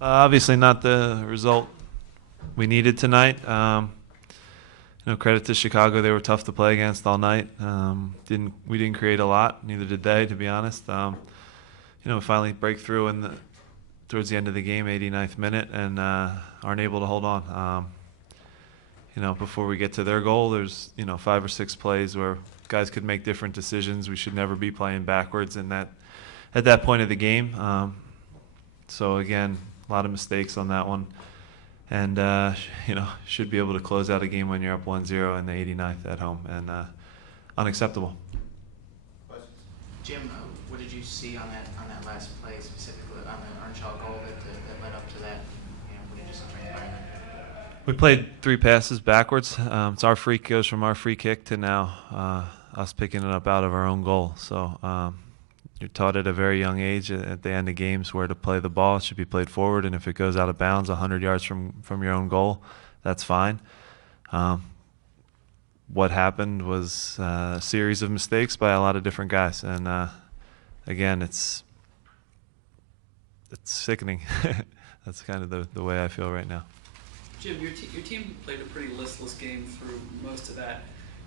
Obviously not the result we needed tonight. Credit to Chicago; they were tough to play against all night. We didn't create a lot, neither did they, to be honest. We finally break through towards the end of the game, 89th minute, and aren't able to hold on. Before we get to their goal, there's 5 or 6 plays where guys could make different decisions. We should never be playing backwards at that point of the game. So again, a lot of mistakes on that one. And, should be able to close out a game when you're up 1-0 in the 89th at home. And unacceptable. Jim, what did you see on that last play, specifically on the Earnshaw goal that led up to that? What did you see transpire there? We played 3 passes backwards. It's our free goes from our free kick to now us picking it up out of our own goal. So you're taught at a very young age at the end of games where to play the ball. It should be played forward, and if it goes out of bounds 100 yards from your own goal, that's fine. What happened was a series of mistakes by a lot of different guys, and again, it's sickening. That's kind of the way I feel right now. Jim, your team played a pretty listless game through most of that.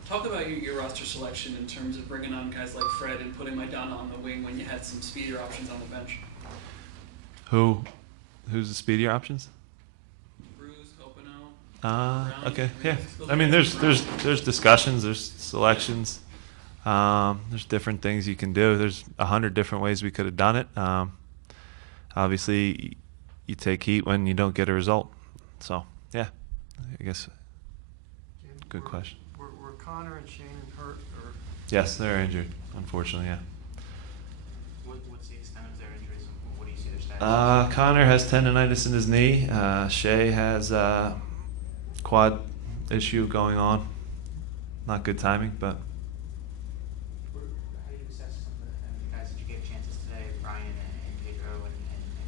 Talk about your roster selection in terms of bringing on guys like Fred and putting Maidana on the wing when you had some speedier options on the bench. Who's the speedier options? Bruce, Opino. Okay, yeah. I mean, there's discussions, there's selections, there's different things you can do. There's 100 different ways we could have done it. Obviously, you take heat when you don't get a result. So, yeah, I guess. Good question. Were Connor and Shane hurt? Or? Yes, they're injured, unfortunately, yeah. What's the extent of their injuries? What do you see their status? Connor has tendonitis in his knee. Shay has a quad issue going on. Not good timing, but. How do you assess some of the guys that you gave chances today, Brian and Pedro and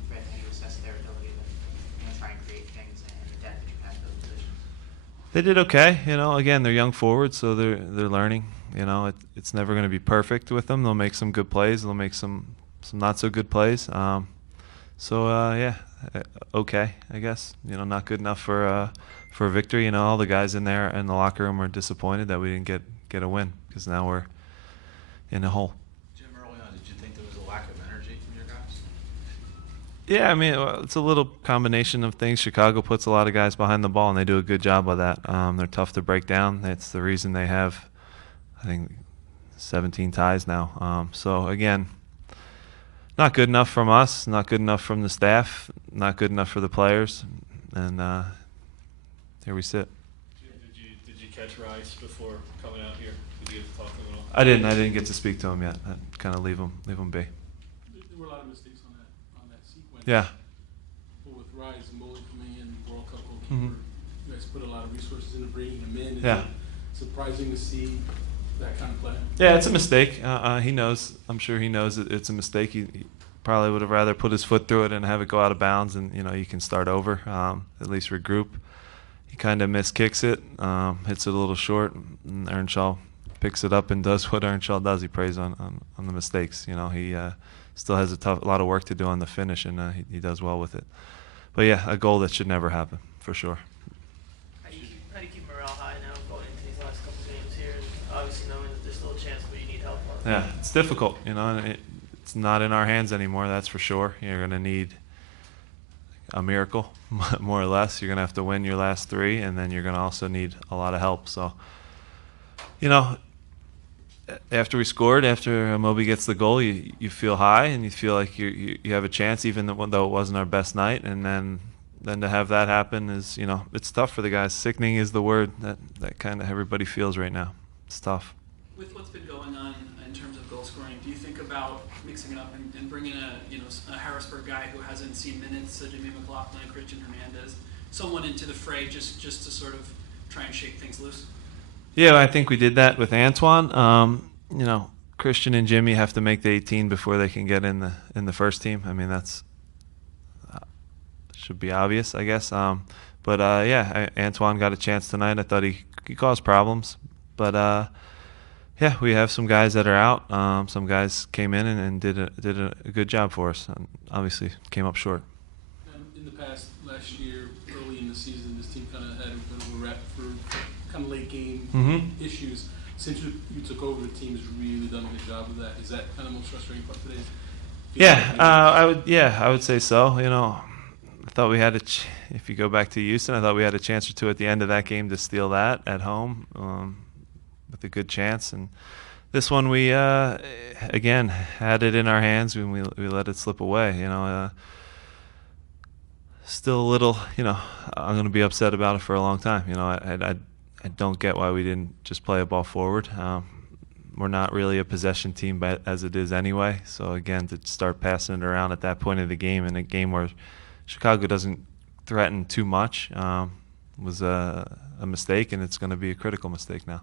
Fred? How do you assess their ability to try and create things and the depth that you have in those positions? They did okay. Again, they're young forwards, so they're learning. It's never going to be perfect with them. They'll make some good plays. They'll make some not so good plays. Yeah, okay, I guess. Not good enough for a victory. All the guys in there in the locker room are disappointed that we didn't get a win because now we're in a hole. Jim, early on, did you think there was a lack of energy from your guys? Yeah, I mean, it's a little combination of things. Chicago puts a lot of guys behind the ball, and they do a good job of that. They're tough to break down. That's the reason they have, I think, 17 ties now. So, again, not good enough from us, not good enough from the staff, not good enough for the players, and here we sit. Did you catch Rice before coming out here? Did you get to talk to him at all? I didn't get to speak to him yet. I kind of leave him be. There were a lot of mistakes on that sequence. Yeah. But with Rice and Mullen coming in, World Cup goalkeeper, Mm-hmm. you guys put a lot of resources into bringing him in. Is Yeah. it surprising to see that kind of play? Yeah, it's a mistake. He knows. I'm sure he knows it's a mistake. He probably would have rather put his foot through it and have it go out of bounds, and you can start over. At least regroup. He kind of miskicks it, hits it a little short, and Earnshaw picks it up and does what Earnshaw does. He preys on the mistakes. He still has a lot of work to do on the finish, and he does well with it. But yeah, a goal that should never happen for sure. How do you keep morale high now going into these last couple games here? And obviously knowing that there's still a chance, but you need help. Yeah, it's difficult. And it's not in our hands anymore. That's for sure. You're going to need a miracle, more or less. You're going to have to win your last 3, and then you're going to also need a lot of help. So, after we scored, after Moby gets the goal, you feel high and you feel like you have a chance, even though it wasn't our best night. And then to have that happen is, it's tough for the guys. Sickening is the word that kind of everybody feels right now. It's tough. With what's been going on in terms of goal scoring, do you think about mixing it up and bringing a Harrisburg guy who hasn't seen minutes, Jimmy McLaughlin, Christian Hernandez, someone into the fray just to sort of try and shake things loose? Yeah, I think we did that with Antoine. Christian and Jimmy have to make the 18 before they can get in the first team. I mean, that's should be obvious, I guess. Antoine got a chance tonight. I thought he caused problems, but yeah, we have some guys that are out. Some guys came in and did a good job for us, and obviously came up short. In In the past, last year, early in the season, this team kind of had a bit of a rep for kind of late game Mm-hmm. issues. Since you took over, the team's really done a good job of that. Is that kind of the most frustrating part today? Yeah, I would say so. You know, I thought we had if you go back to Houston, I thought we had a chance or two at the end of that game to steal that at home, with a good chance. And this one, we again had it in our hands and we let it slip away. You know, still a little. You know, I'm going to be upset about it for a long time. You know, I don't get why we didn't just play a ball forward. We're not really a possession team as it is anyway. So again, to start passing it around at that point of the game, in a game where Chicago doesn't threaten too much, was a mistake, and it's going to be a critical mistake now.